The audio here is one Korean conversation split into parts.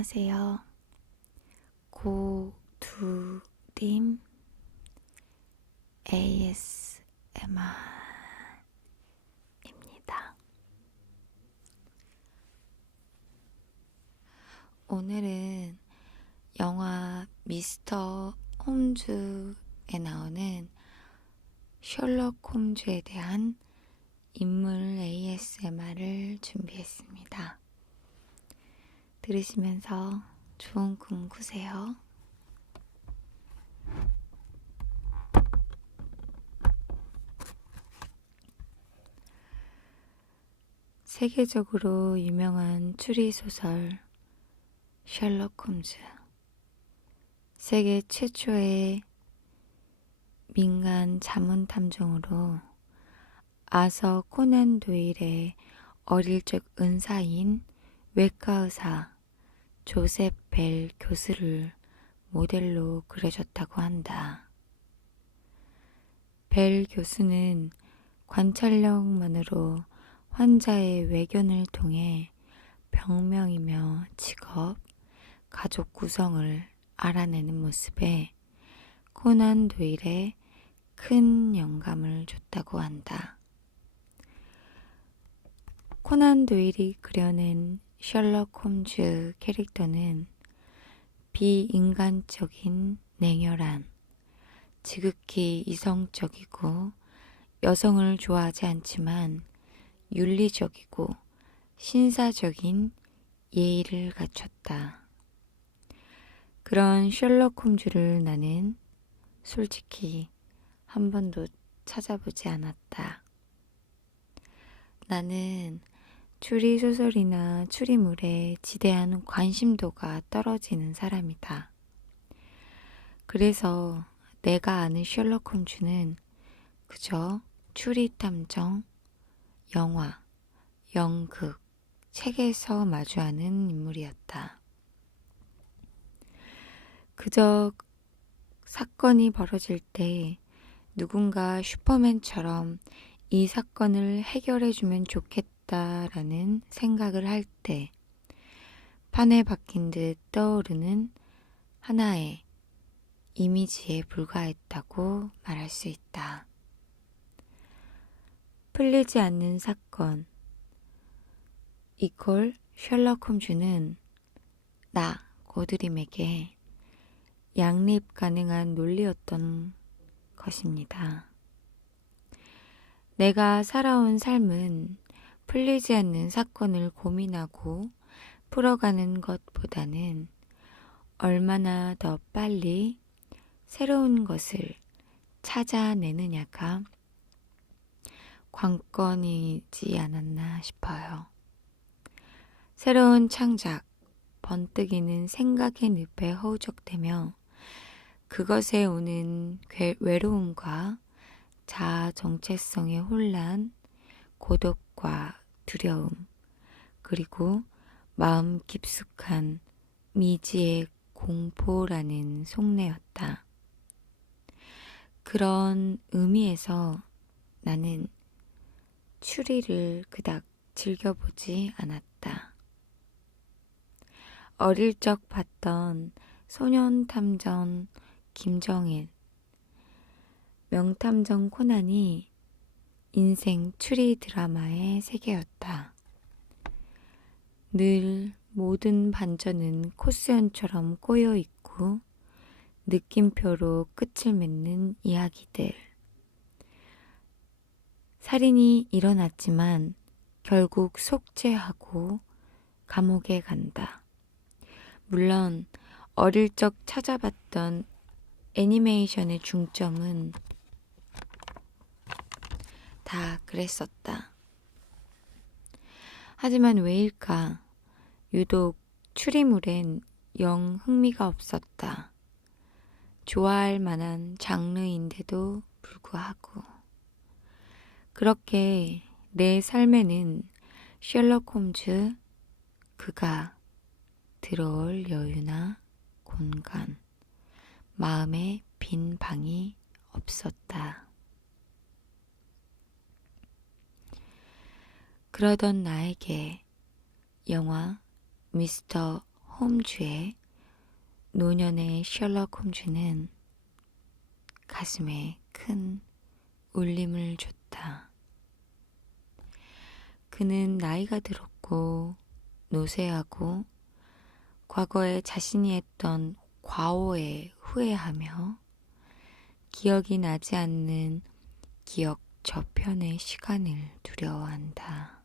안녕하세요. 고두림 ASMR입니다. 오늘은 영화 미스터 홈즈에 나오는 셜록 홈즈에 대한 인물 ASMR을 준비했습니다. 들으시면서 좋은 꿈 꾸세요. 세계적으로 유명한 추리소설 셜록 홈즈. 세계 최초의 민간 자문 탐정으로 아서 코난 도일의 어릴 적 은사인 외과 의사 조셉 벨 교수를 모델로 그려줬다고 한다. 벨 교수는 관찰력만으로 환자의 외견을 통해 병명이며 직업, 가족 구성을 알아내는 모습에 코난 도일에 큰 영감을 줬다고 한다. 코난 도일이 그려낸 셜록 홈즈 캐릭터는 비인간적인 냉혈한, 지극히 이성적이고 여성을 좋아하지 않지만 윤리적이고 신사적인 예의를 갖췄다. 그런 셜록 홈즈를 나는 솔직히 한 번도 찾아보지 않았다. 나는 추리소설이나 추리물에 지대한 관심도가 떨어지는 사람이다. 그래서 내가 아는 셜록 홈즈는 그저 추리탐정, 영화, 연극, 책에서 마주하는 인물이었다. 그저 사건이 벌어질 때 누군가 슈퍼맨처럼 이 사건을 해결해주면 좋겠다라는 생각을 할 때 판에 박힌 듯 떠오르는 하나의 이미지에 불과했다고 말할 수 있다. 풀리지 않는 사건 이퀄 셜록 홈즈는 나 고드림에게 양립 가능한 논리였던 것입니다. 내가 살아온 삶은 풀리지 않는 사건을 고민하고 풀어가는 것보다는 얼마나 더 빨리 새로운 것을 찾아내느냐가 관건이지 않았나 싶어요. 새로운 창작, 번뜩이는 생각의 늪에 허우적대며 그것에 오는 외로움과 자아 정체성의 혼란, 고독과 두려움, 그리고 마음 깊숙한 미지의 공포라는 속내였다. 그런 의미에서 나는 추리를 그닥 즐겨보지 않았다. 어릴 적 봤던 소년탐정 김정일, 명탐정 코난이 인생 추리 드라마의 세계였다. 늘 모든 반전은 코스연처럼 꼬여있고 느낌표로 끝을 맺는 이야기들. 살인이 일어났지만 결국 속죄하고 감옥에 간다. 물론 어릴 적 찾아봤던 애니메이션의 중점은 다 그랬었다. 하지만 왜일까? 유독 추리물엔 영 흥미가 없었다. 좋아할 만한 장르인데도 불구하고. 그렇게 내 삶에는 셜록 홈즈, 그가 들어올 여유나 공간, 마음의 빈 방이 없었다. 그러던 나에게 영화 미스터 홈즈의 노년의 셜록 홈즈는 가슴에 큰 울림을 줬다. 그는 나이가 들었고 노쇠하고 과거에 자신이 했던 과오에 후회하며 기억이 나지 않는 기억 저편의 시간을 두려워한다.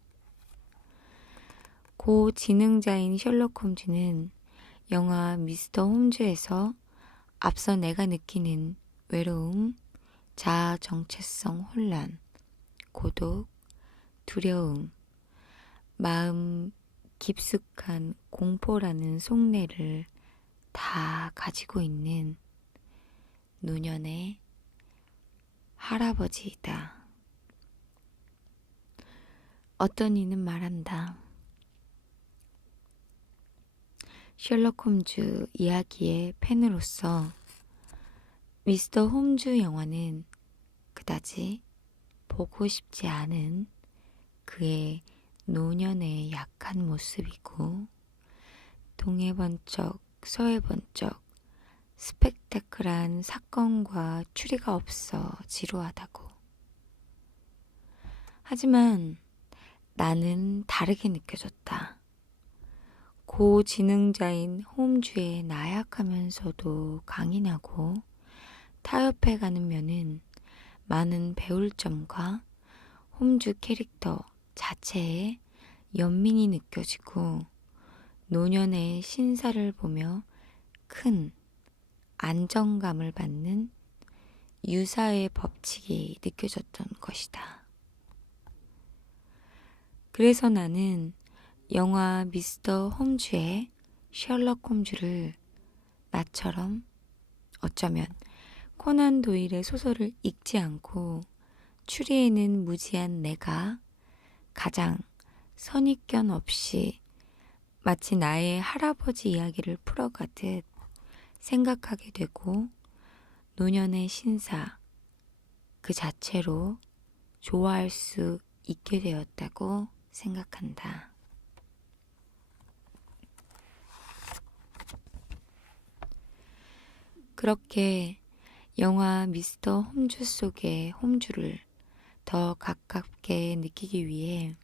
고지능자인 셜록 홈즈는 영화 미스터 홈즈에서 앞서 내가 느끼는 외로움, 자아 정체성 혼란, 고독, 두려움, 마음 깊숙한 공포라는 속내를 다 가지고 있는 노년의 할아버지이다. 어떤 이는 말한다. 셜록 홈즈 이야기의 팬으로서 미스터 홈즈 영화는 그다지 보고 싶지 않은 그의 노년의 약한 모습이고 동해 번쩍 서해 번쩍 스펙타클한 사건과 추리가 없어 지루하다고. 하지만 나는 다르게 느껴졌다. 고지능자인 홈즈의 나약하면서도 강인하고 타협해 가는 면은 많은 배울 점과 홈즈 캐릭터 자체에 연민이 느껴지고 노년의 신사를 보며 큰 안정감을 받는 유사의 법칙이 느껴졌던 것이다. 그래서 나는 영화 미스터 홈즈의 셜록 홈즈를 나처럼 어쩌면 코난 도일의 소설을 읽지 않고 추리에는 무지한 내가 가장 선입견 없이 마치 나의 할아버지 이야기를 풀어가듯 생각하게 되고 노년의 신사 그 자체로 좋아할 수 있게 되었다고 생각한다. 그렇게 영화 미스터 홈즈 속의 홈즈를 더 가깝게 느끼기 위해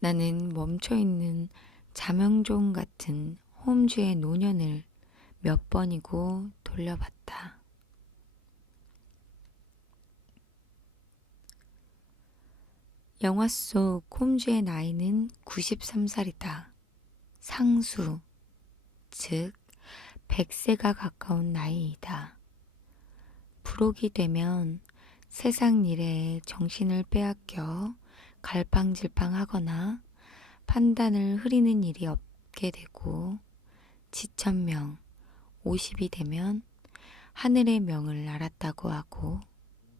나는 멈춰있는 자명종 같은 홈즈의 노년을 몇 번이고 돌려봤다. 영화 속 홈즈의 나이는 93살이다. 상수, 즉 100세가 가까운 나이이다. 부록이 되면 세상 일에 정신을 빼앗겨 갈팡질팡하거나 판단을 흐리는 일이 없게 되고 지천명 50이 되면 하늘의 명을 알았다고 하고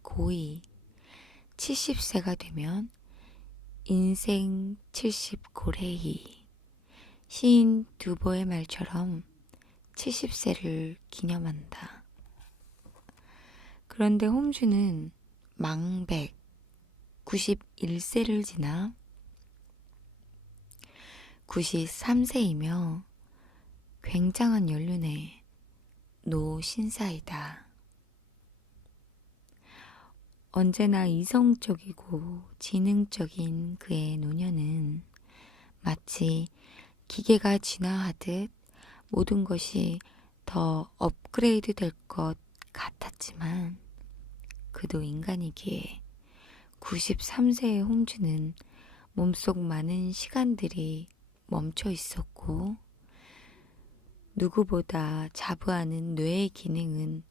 고이 70세가 되면 인생 70 고래희 시인 두보의 말처럼 70세를 기념한다. 그런데 홈즈는 망백 91세를 지나 93세이며 굉장한 연륜의 노신사이다. 언제나 이성적이고 지능적인 그의 노년은 마치 기계가 진화하듯 모든 것이 더 업그레이드 될 것 같았지만 그도 인간이기에 93세의 홈즈는 몸속 많은 시간들이 멈춰 있었고 누구보다 자부하는 뇌의 기능은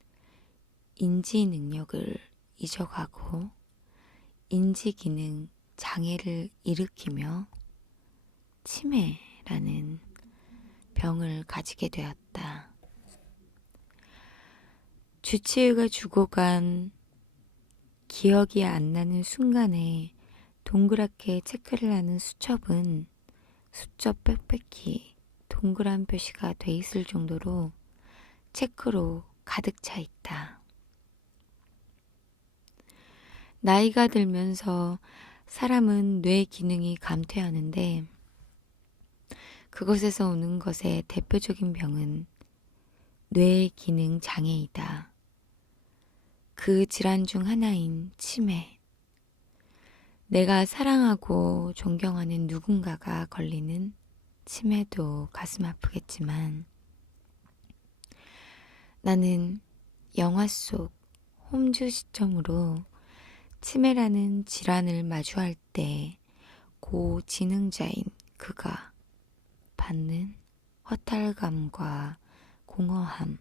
인지 능력을 잊어가고 인지 기능 장애를 일으키며 치매라는 병을 가지게 되었다. 주치의가 죽어간 기억이 안 나는 순간에 동그랗게 체크를 하는 수첩은 수첩 빽빽히 동그란 표시가 돼 있을 정도로 체크로 가득 차 있다. 나이가 들면서 사람은 뇌 기능이 감퇴하는데 그것에서 오는 것의 대표적인 병은 뇌 기능 장애이다. 그 질환 중 하나인 치매. 내가 사랑하고 존경하는 누군가가 걸리는 치매도 가슴 아프겠지만 나는 영화 속 홈즈 시점으로 치매라는 질환을 마주할 때 고지능자인 그가 받는 허탈감과 공허함,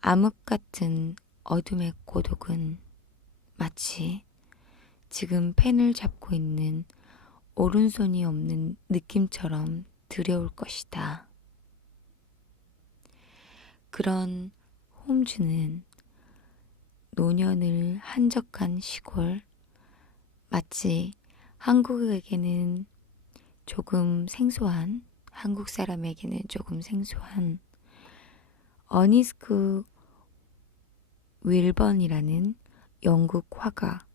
암흑 같은 어둠의 고독은 마치 지금 펜을 잡고 있는 오른손이 없는 느낌처럼 두려울 것이다. 그런 홈즈는 노년을 한적한 시골, 마치 한국 사람에게는 조금 생소한 어니스크 윌번이라는 영국 화가,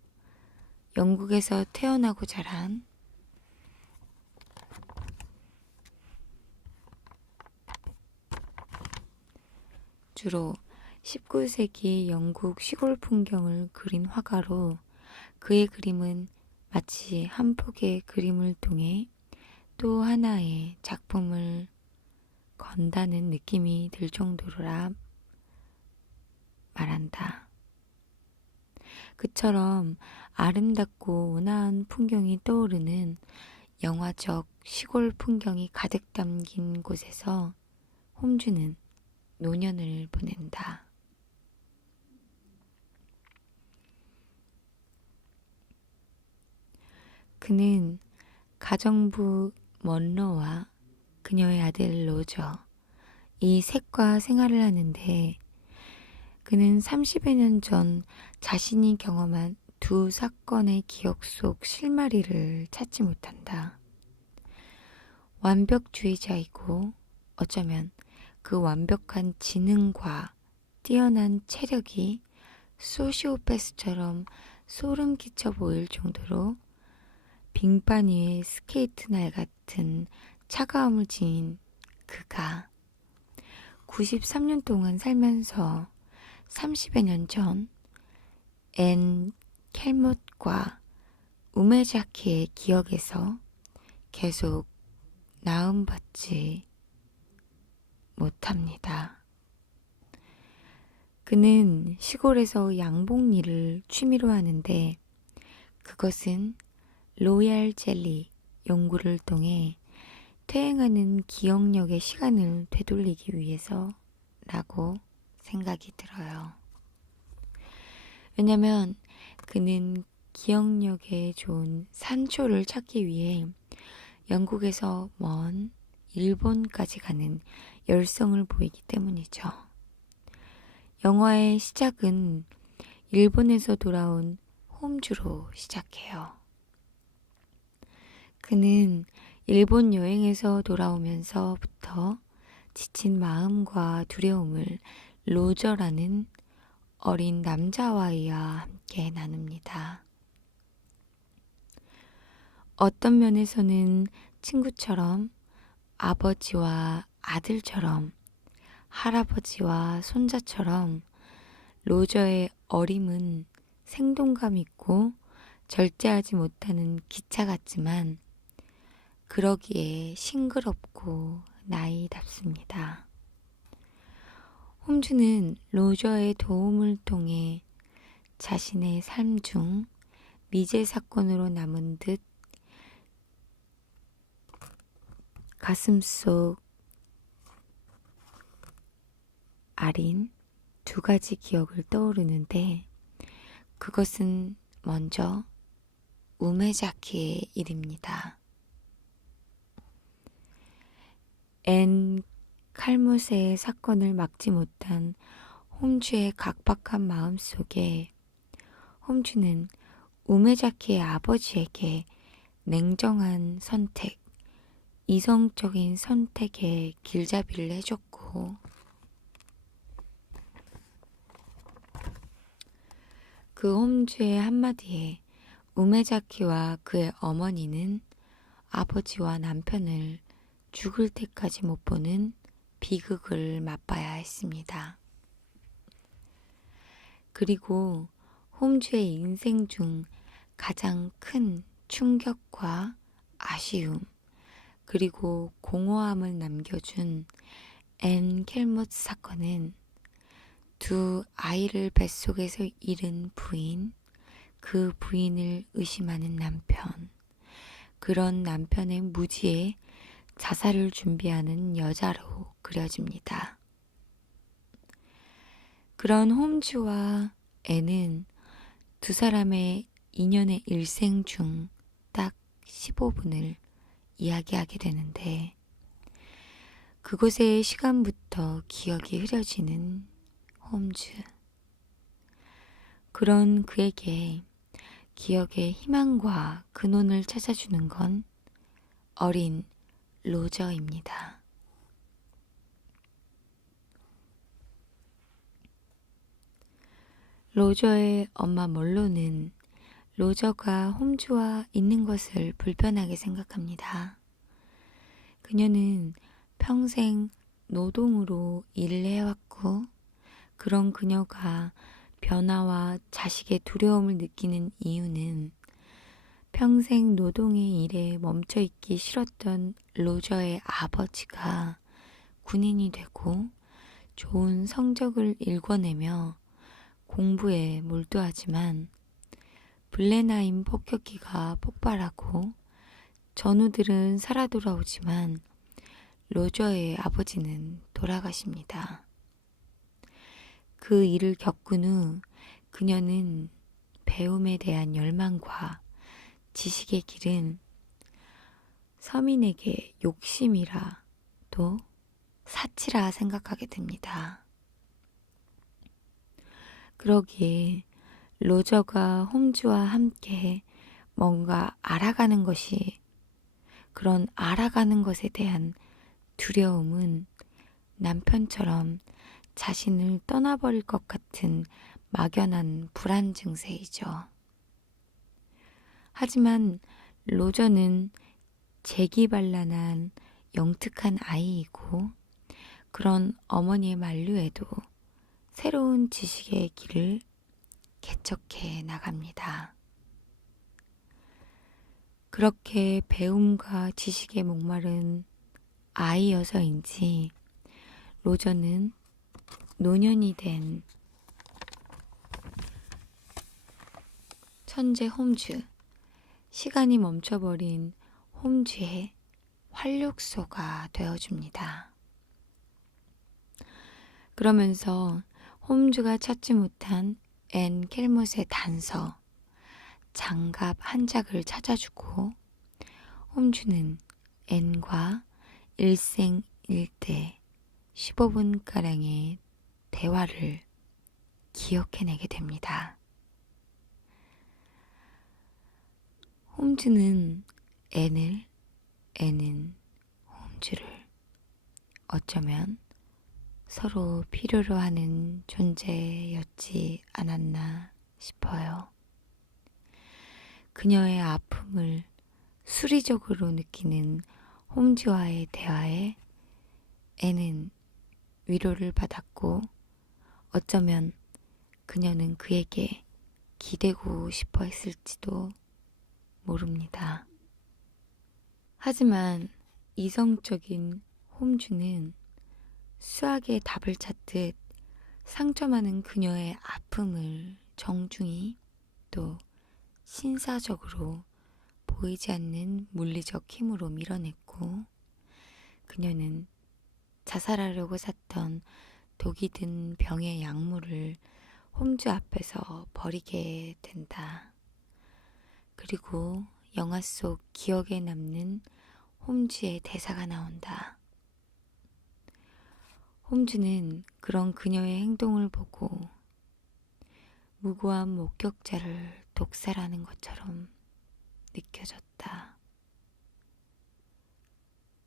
영국에서 태어나고 자란 주로 19세기 영국 시골 풍경을 그린 화가로 그의 그림은 마치 한 폭의 그림을 통해 또 하나의 작품을 건다는 느낌이 들 정도로라 말한다. 그처럼 아름답고 온화한 풍경이 떠오르는 영화적 시골 풍경이 가득 담긴 곳에서 홈즈는 노년을 보낸다. 그는 가정부 먼로와 그녀의 아들 로저, 이 셋과 생활을 하는데 그는 30여 년 전 자신이 경험한 두 사건의 기억 속 실마리를 찾지 못한다. 완벽주의자이고 어쩌면 그 완벽한 지능과 뛰어난 체력이 소시오패스처럼 소름 끼쳐 보일 정도로 빙판 위에 스케이트 날 같은 차가움을 지닌 그가 93년 동안 살면서 30여 년 전 앤 켈못과 우메자키의 기억에서 계속 나음받지 못합니다. 그는 시골에서 양봉 일을 취미로 하는데 그것은 로얄 젤리 연구를 통해 퇴행하는 기억력의 시간을 되돌리기 위해서라고 생각이 들어요. 왜냐면 그는 기억력에 좋은 산초를 찾기 위해 영국에서 먼 일본까지 가는 열성을 보이기 때문이죠. 영화의 시작은 일본에서 돌아온 홈즈로 시작해요. 그는 일본 여행에서 돌아오면서부터 지친 마음과 두려움을 로저라는 어린 남자아이와 함께 나눕니다. 어떤 면에서는 친구처럼, 아버지와 아들처럼, 할아버지와 손자처럼 로저의 어림은 생동감 있고 절제하지 못하는 기차 같지만 그러기에 싱그럽고 나이답습니다. 홈즈는 로저의 도움을 통해 자신의 삶 중 미제 사건으로 남은 듯 가슴속 아린 두 가지 기억을 떠오르는데 그것은 먼저 우메자키의 일입니다. 앤 칼못의 사건을 막지 못한 홈즈의 각박한 마음 속에 홈즈는 우메자키의 아버지에게 냉정한 선택, 이성적인 선택에 길잡이를 해줬고 그 홈즈의 한마디에 우메자키와 그의 어머니는 아버지와 남편을 죽을 때까지 못 보는 비극을 맛봐야 했습니다. 그리고 홈즈의 인생 중 가장 큰 충격과 아쉬움, 그리고 공허함을 남겨준 앤 켈모트 사건은 두 아이를 뱃속에서 잃은 부인, 그 부인을 의심하는 남편, 그런 남편의 무지에 자살을 준비하는 여자로 그려집니다. 그런 홈즈와 앤은 두 사람의 인연의 일생 중 딱 15분을 이야기하게 되는데, 그곳의 시간부터 기억이 흐려지는 홈즈. 그런 그에게 기억의 희망과 근원을 찾아주는 건 어린 로저입니다. 로저의 엄마 멀로는 로저가 홈즈와 있는 것을 불편하게 생각합니다. 그녀는 평생 노동으로 일을 해왔고, 그런 그녀가 변화와 자식의 두려움을 느끼는 이유는 평생 노동의 일에 멈춰있기 싫었던 로저의 아버지가 군인이 되고 좋은 성적을 일궈내며 공부에 몰두하지만 블레나임 폭격기가 폭발하고 전우들은 살아 돌아오지만 로저의 아버지는 돌아가십니다. 그 일을 겪은 후 그녀는 배움에 대한 열망과 지식의 길은 서민에게 욕심이라 또 사치라 생각하게 됩니다. 그러기에 로저가 홈즈와 함께 뭔가 알아가는 것이, 그런 알아가는 것에 대한 두려움은 남편처럼 자신을 떠나버릴 것 같은 막연한 불안 증세이죠. 하지만 로저는 재기발랄한 영특한 아이이고, 그런 어머니의 만류에도 새로운 지식의 길을 개척해 나갑니다. 그렇게 배움과 지식에 목마른 아이여서인지 로저는 노년이 된 천재 홈즈, 시간이 멈춰버린 홈즈의 활력소가 되어줍니다. 그러면서 홈즈가 찾지 못한 앤 켈못의 단서, 장갑 한 짝을 찾아주고, 홈즈는 앤과 일생일대 15분가량의 대화를 기억해내게 됩니다. 홈즈는 앤을, 앤은 홈즈를 어쩌면 서로 필요로 하는 존재였지 않았나 싶어요. 그녀의 아픔을 수리적으로 느끼는 홈즈와의 대화에 앤은 위로를 받았고, 어쩌면 그녀는 그에게 기대고 싶어 했을지도 모릅니다. 하지만 이성적인 홈즈는 수학의 답을 찾듯 상처 많은 그녀의 아픔을 정중히 또 신사적으로 보이지 않는 물리적 힘으로 밀어냈고, 그녀는 자살하려고 샀던 독이 든 병의 약물을 홈즈 앞에서 버리게 된다. 그리고 영화 속 기억에 남는 홈즈의 대사가 나온다. 홈즈는 그런 그녀의 행동을 보고 무고한 목격자를 독살하는 것처럼 느껴졌다.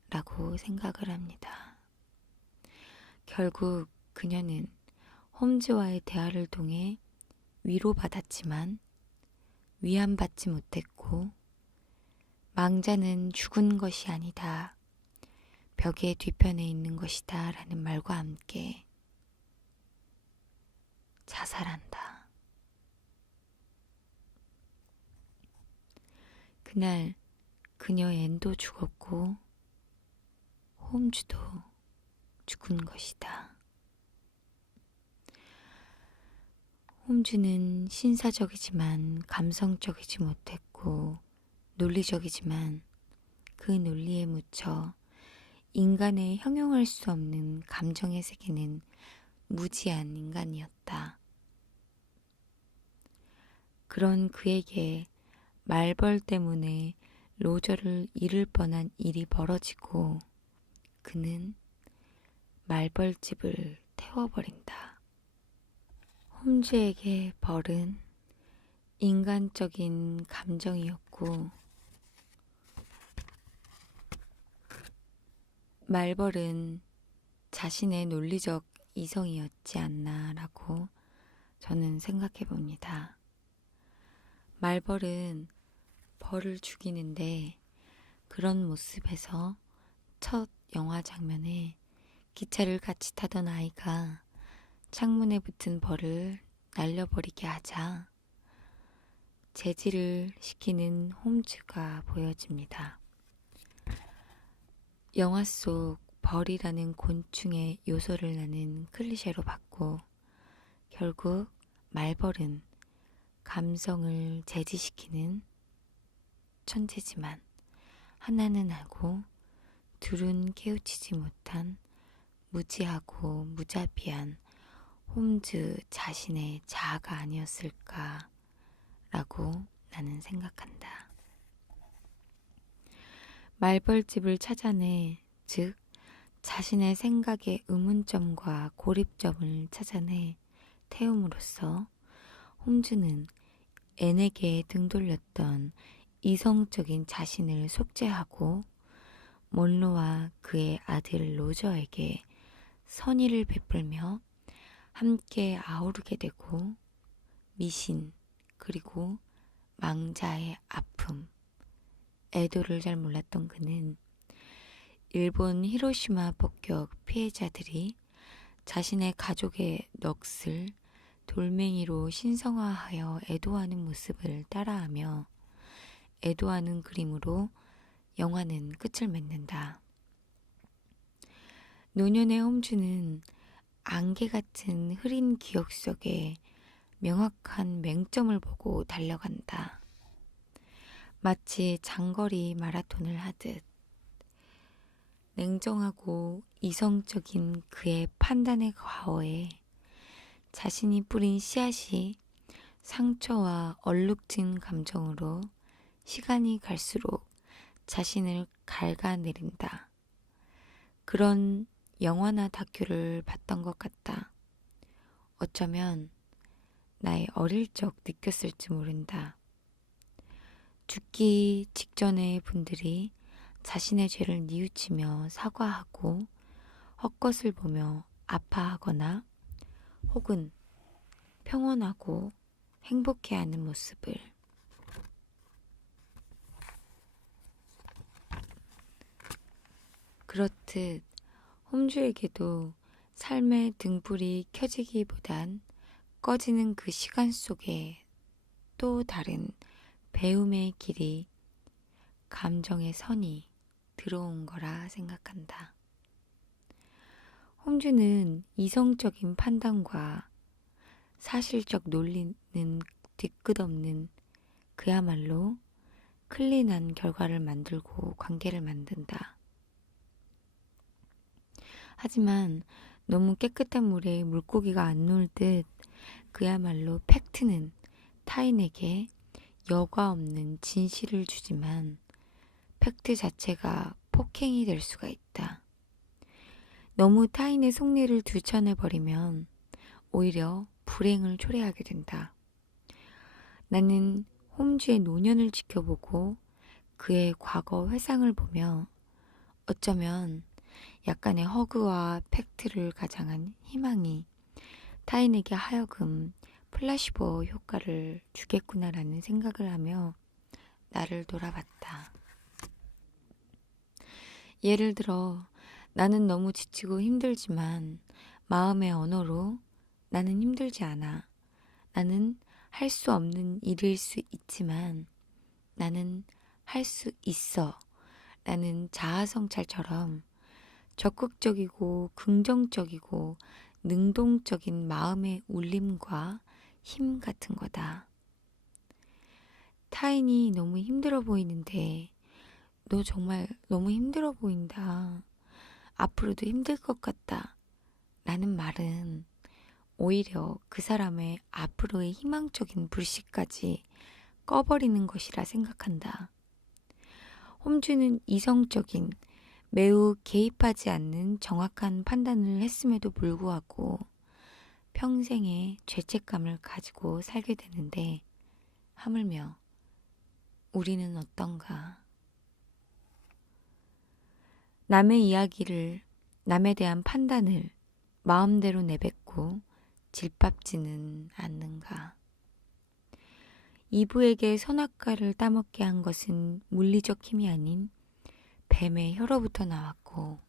라고 생각을 합니다. 결국 그녀는 홈즈와의 대화를 통해 위로받았지만 위안받지 못했고, 망자는 죽은 것이 아니다. 벽의 뒤편에 있는 것이다 라는 말과 함께 자살한다. 그날 그녀 앤도 죽었고 홈즈도 죽은 것이다. 홈즈는 신사적이지만 감성적이지 못했고 논리적이지만 그 논리에 묻혀 인간의 형용할 수 없는 감정의 세계는 무지한 인간이었다. 그런 그에게 말벌 때문에 로저를 잃을 뻔한 일이 벌어지고 그는 말벌집을 태워버린다. 홈즈에게 벌은 인간적인 감정이었고 말벌은 자신의 논리적 이성이었지 않나라고 저는 생각해 봅니다. 말벌은 벌을 죽이는데 그런 모습에서 첫 영화 장면에 기차를 같이 타던 아이가 창문에 붙은 벌을 날려버리게 하자 제지를 시키는 홈즈가 보여집니다. 영화 속 벌이라는 곤충의 요소를 나는 클리셰로 봤고 결국 말벌은 감성을 제지시키는 천재지만 하나는 알고 둘은 깨우치지 못한 무지하고 무자비한 홈즈 자신의 자아가 아니었을까라고 나는 생각한다. 말벌집을 찾아내, 즉 자신의 생각의 의문점과 고립점을 찾아내 태움으로써 홈즈는 앤에게 등 돌렸던 이성적인 자신을 속죄하고 몬로와 그의 아들 로저에게 선의를 베풀며 함께 아우르게 되고 미신 그리고 망자의 아픔, 애도를 잘 몰랐던 그는 일본 히로시마 폭격 피해자들이 자신의 가족의 넋을 돌멩이로 신성화하여 애도하는 모습을 따라하며 애도하는 그림으로 영화는 끝을 맺는다. 노년의 홈즈는 안개 같은 흐린 기억 속에 명확한 맹점을 보고 달려간다. 마치 장거리 마라톤을 하듯 냉정하고 이성적인 그의 판단의 과거에 자신이 뿌린 씨앗이 상처와 얼룩진 감정으로 시간이 갈수록 자신을 갉아내린다. 그런 영화나 다큐를 봤던 것 같다. 어쩌면 나의 어릴 적 느꼈을지 모른다. 죽기 직전의 분들이 자신의 죄를 뉘우치며 사과하고 헛것을 보며 아파하거나 혹은 평온하고 행복해하는 모습을 그렇듯 홈즈에게도 삶의 등불이 켜지기보단 꺼지는 그 시간 속에 또 다른 배움의 길이 감정의 선이 들어온 거라 생각한다. 홈즈는 이성적인 판단과 사실적 논리는 뒤끝없는 그야말로 클린한 결과를 만들고 관계를 만든다. 하지만 너무 깨끗한 물에 물고기가 안 놀듯 그야말로 팩트는 타인에게 여과 없는 진실을 주지만 팩트 자체가 폭행이 될 수가 있다. 너무 타인의 속내를 들춰내버리면 오히려 불행을 초래하게 된다. 나는 홈즈의 노년을 지켜보고 그의 과거 회상을 보며 어쩌면 약간의 허그와 팩트를 가장한 희망이 타인에게 하여금 플라시보 효과를 주겠구나라는 생각을 하며 나를 돌아봤다. 예를 들어 나는 너무 지치고 힘들지만 마음의 언어로 나는 힘들지 않아. 나는 할 수 없는 일일 수 있지만 나는 할 수 있어. 라는 자아성찰처럼 적극적이고 긍정적이고 능동적인 마음의 울림과 힘 같은 거다. 타인이 너무 힘들어 보이는데 너 정말 너무 힘들어 보인다. 앞으로도 힘들 것 같다. 라는 말은 오히려 그 사람의 앞으로의 희망적인 불씨까지 꺼버리는 것이라 생각한다. 홈주는 이성적인 매우 개입하지 않는 정확한 판단을 했음에도 불구하고 평생의 죄책감을 가지고 살게 되는데 하물며 우리는 어떤가? 남의 이야기를, 남에 대한 판단을 마음대로 내뱉고 질밥지는 않는가? 이브에게 선악과를 따먹게 한 것은 물리적 힘이 아닌 뱀의 혀로부터 나왔고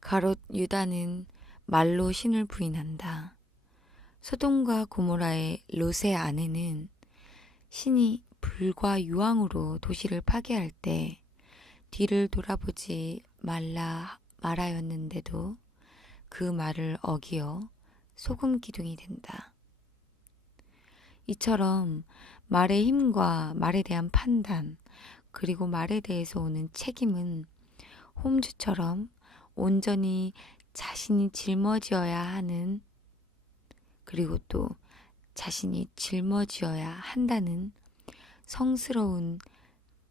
가롯 유다는 말로 신을 부인한다. 소돔과 고모라의 롯의 아내는 신이 불과 유황으로 도시를 파괴할 때 뒤를 돌아보지 말하였는데도 그 말을 어기어 소금 기둥이 된다. 이처럼 말의 힘과 말에 대한 판단, 그리고 말에 대해서 오는 책임은 홈즈처럼 온전히 자신이 짊어지어야 하는, 그리고 또 자신이 짊어지어야 한다는 성스러운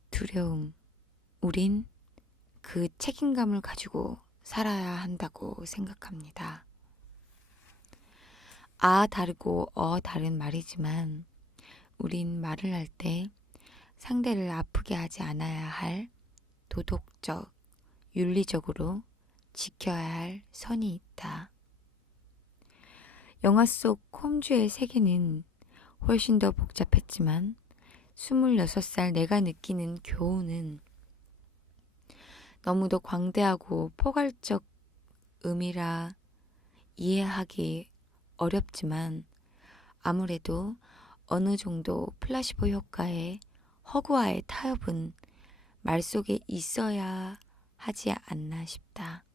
두려움, 우린 그 책임감을 가지고 살아야 한다고 생각합니다. 다르고 다른 말이지만 우린 말을 할 때 상대를 아프게 하지 않아야 할 도덕적, 윤리적으로 지켜야 할 선이 있다. 영화 속 홈즈의 세계는 훨씬 더 복잡했지만 26살 내가 느끼는 교훈은 너무도 광대하고 포괄적 의미라 이해하기 어렵지만 아무래도 어느 정도 플라시보 효과의 허구와의 타협은 말 속에 있어야 하지 않나 싶다.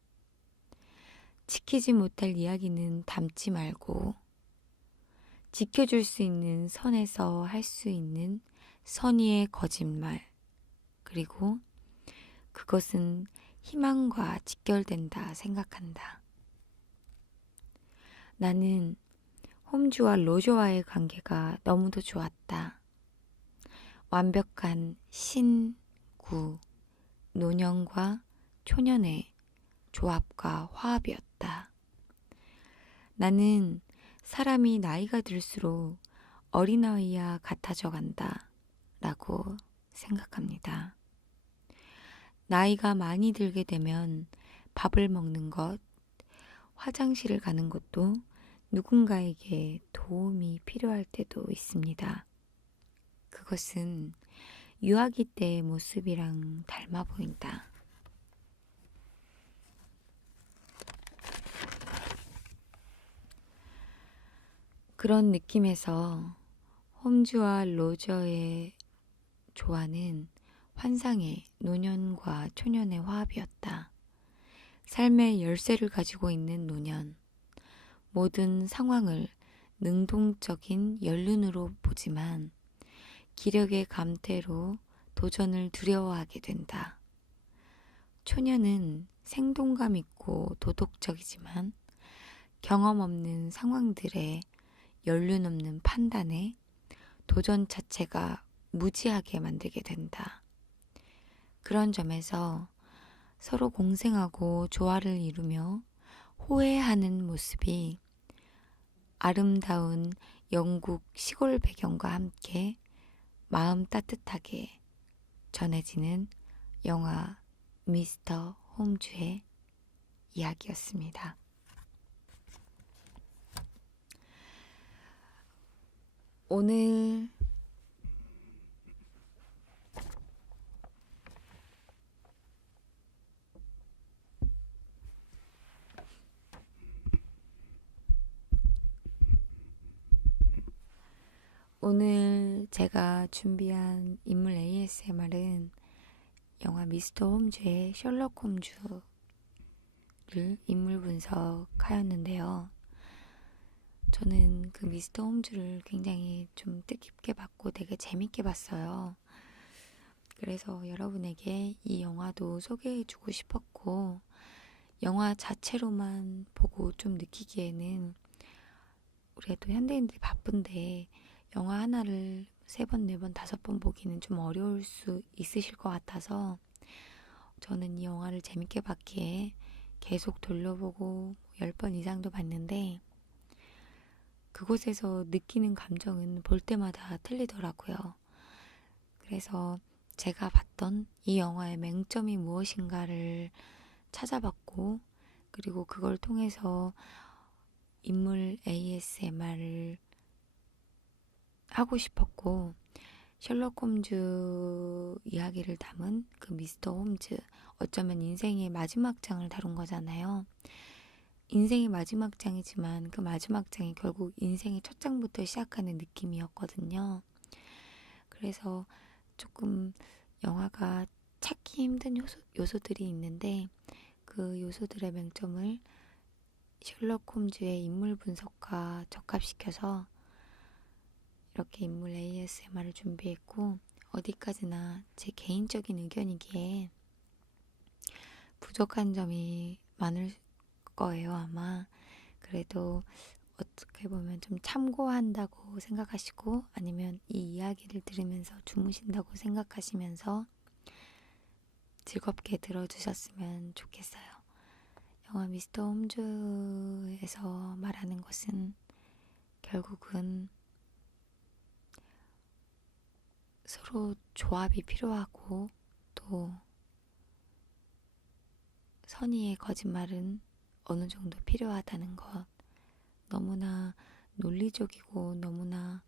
지키지 못할 이야기는 담지 말고 지켜줄 수 있는 선에서 할 수 있는 선의의 거짓말, 그리고 그것은 희망과 직결된다 생각한다. 나는 홈즈와 로저와의 관계가 너무도 좋았다. 완벽한 신구, 노년과 초년의 조합과 화합이었다. 나는 사람이 나이가 들수록 어린아이와 같아져 간다 라고 생각합니다. 나이가 많이 들게 되면 밥을 먹는 것, 화장실을 가는 것도 누군가에게 도움이 필요할 때도 있습니다. 그것은 유아기 때의 모습이랑 닮아 보인다. 그런 느낌에서 홈즈와 로저의 조화는 환상의 노년과 초년의 화합이었다. 삶의 열쇠를 가지고 있는 노년, 모든 상황을 능동적인 연륜으로 보지만 기력의 감퇴로 도전을 두려워하게 된다. 초년은 생동감 있고 도덕적이지만 경험 없는 상황들에 연륜 없는 판단에 도전 자체가 무지하게 만들게 된다. 그런 점에서 서로 공생하고 조화를 이루며 호해하는 모습이 아름다운 영국 시골 배경과 함께 마음 따뜻하게 전해지는 영화 미스터 홈즈의 이야기였습니다. 오늘 오늘 제가 준비한 인물 ASMR은 영화 미스터 홈즈의 셜록 홈즈를 인물 분석하였는데요. 저는 그 미스터 홈즈를 굉장히 좀 뜻깊게 봤고 되게 재밌게 봤어요. 그래서 여러분에게 이 영화도 소개해주고 싶었고, 영화 자체로만 보고 좀 느끼기에는 우리가 또 현대인들이 바쁜데 영화 하나를 3번, 4번, 5번 보기는 좀 어려울 수 있으실 것 같아서 저는 이 영화를 재밌게 봤기에 계속 돌려보고 10번 이상도 봤는데, 그곳에서 느끼는 감정은 볼 때마다 틀리더라고요. 그래서 제가 봤던 이 영화의 맹점이 무엇인가를 찾아봤고, 그리고 그걸 통해서 인물 ASMR을 하고 싶었고, 셜록 홈즈 이야기를 담은 그 미스터 홈즈, 어쩌면 인생의 마지막 장을 다룬 거잖아요. 인생의 마지막 장이지만 그 마지막 장이 결국 인생의 첫 장부터 시작하는 느낌이었거든요. 그래서 조금 영화가 찾기 힘든 요소들이 있는데, 그 요소들의 맹점을 셜록 홈즈의 인물 분석과 적합시켜서 이렇게 인물 ASMR을 준비했고, 어디까지나 제 개인적인 의견이기에 부족한 점이 많을 거예요, 아마. 그래도 어떻게 보면 좀 참고한다고 생각하시고, 아니면 이 이야기를 들으면서 주무신다고 생각하시면서 즐겁게 들어주셨으면 좋겠어요. 영화 미스터 홈즈에서 말하는 것은 결국은 서로 조합이 필요하고, 또 선의의 거짓말은 어느 정도 필요하다는 것, 너무나 논리적이고 너무나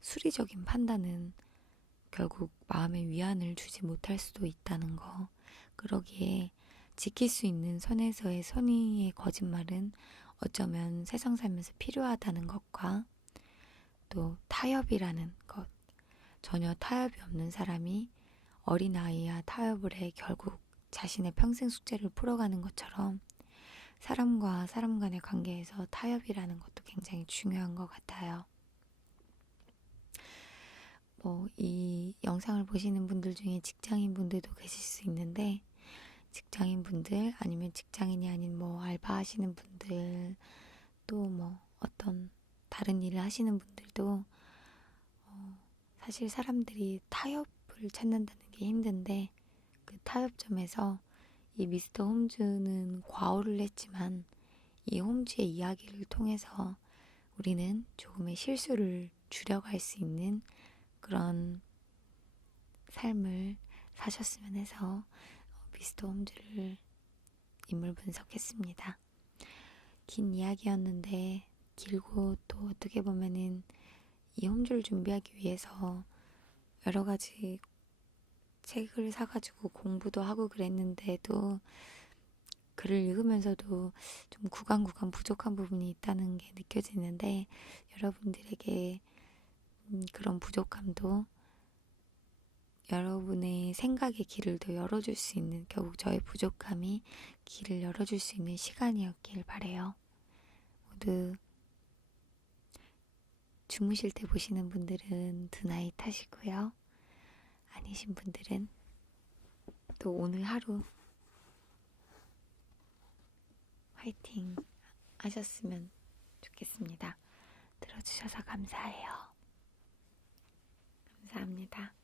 수리적인 판단은 결국 마음의 위안을 주지 못할 수도 있다는 거, 그러기에 지킬 수 있는 선에서의 선의의 거짓말은 어쩌면 세상 살면서 필요하다는 것과, 또 타협이라는 것, 전혀 타협이 없는 사람이 어린아이와 타협을 해 결국 자신의 평생 숙제를 풀어가는 것처럼, 사람과 사람 간의 관계에서 타협이라는 것도 굉장히 중요한 것 같아요. 이 영상을 보시는 분들 중에 직장인 분들도 계실 수 있는데, 직장인 분들, 아니면 직장인이 아닌 알바 하시는 분들, 또 어떤 다른 일을 하시는 분들도 사실 사람들이 타협을 찾는다는 게 힘든데, 그 타협점에서 이 미스터 홈즈는 과오를 했지만 이 홈즈의 이야기를 통해서 우리는 조금의 실수를 줄여갈 수 있는 그런 삶을 사셨으면 해서 미스터 홈즈를 인물 분석했습니다. 긴 이야기였는데, 길고 또 어떻게 보면은 이 홈즈를 준비하기 위해서 여러 가지 책을 사가지고 공부도 하고 그랬는데도, 글을 읽으면서도 좀 구간 부족한 부분이 있다는 게 느껴지는데, 여러분들에게 그런 부족함도 여러분의 생각의 길을 더 열어줄 수 있는, 결국 저의 부족함이 길을 열어줄 수 있는 시간이었길 바래요. 모두 주무실 때 보시는 분들은 굿나잇 하시고요. 아니신 분들은 또 오늘 하루 화이팅 하셨으면 좋겠습니다. 들어주셔서 감사해요. 감사합니다.